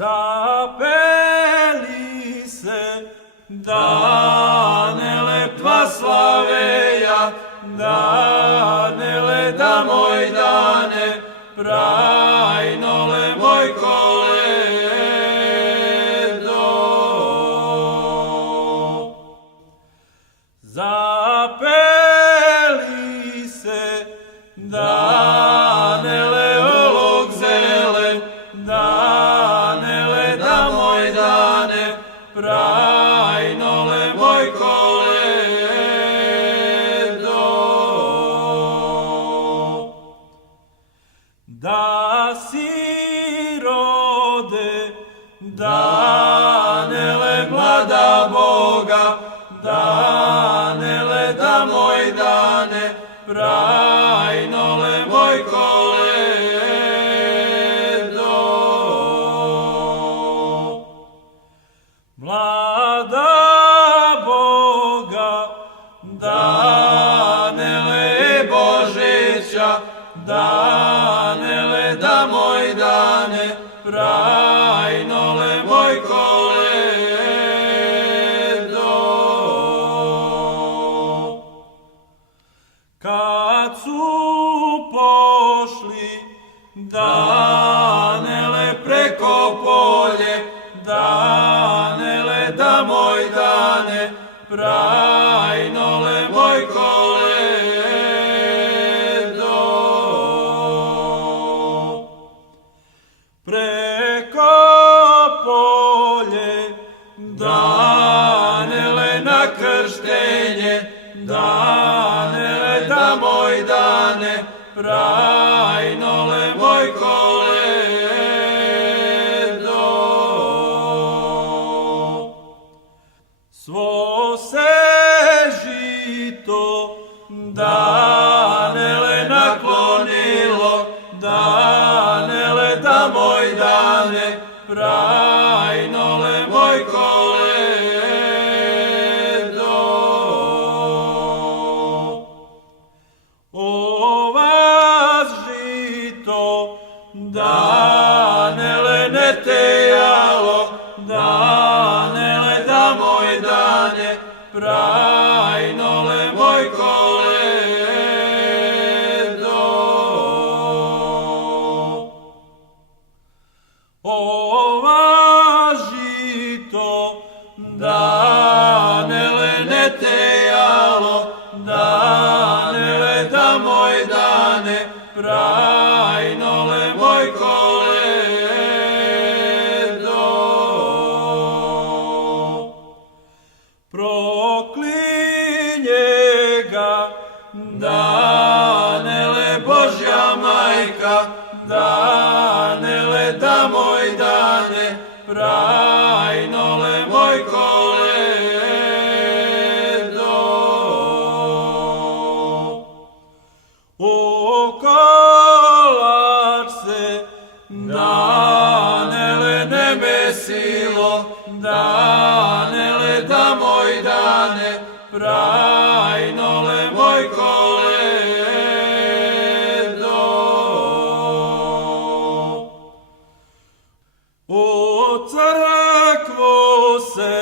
Zapeli se danele tva slaveja, danele da moj dane, prajnole moj koledo. Zapeli se danele olog zelen, danele da moj dane, prajnole moj koledo. Da sirode, danele mlada Boga, danele da moj dane, prajnole moj koledo. Mlada Boga, danele Božića, danele da moj dane, prajnole moj koledo. Kad su pošli danele preko polje, danele da moj dane, prajnole moj koledo. Preko polje, danele na krštenje, danele da moj dane, prajnole moj koledo. Svo se žito danele naklonilo, danele da moj dane, prajnole moj koledo. Ova žito danele ne tejalo, danele da moj dane, prajnole moj koledo. Ova žito danele ne tejalo, danele da moj dane, prajnole moj koledo. Proklinje ga danele Božja majka, danele da moj dane, prajnole moj koledo. Okolar se danele ne besilo, danele da moj dane, prajnole moj koledo. O crkvo se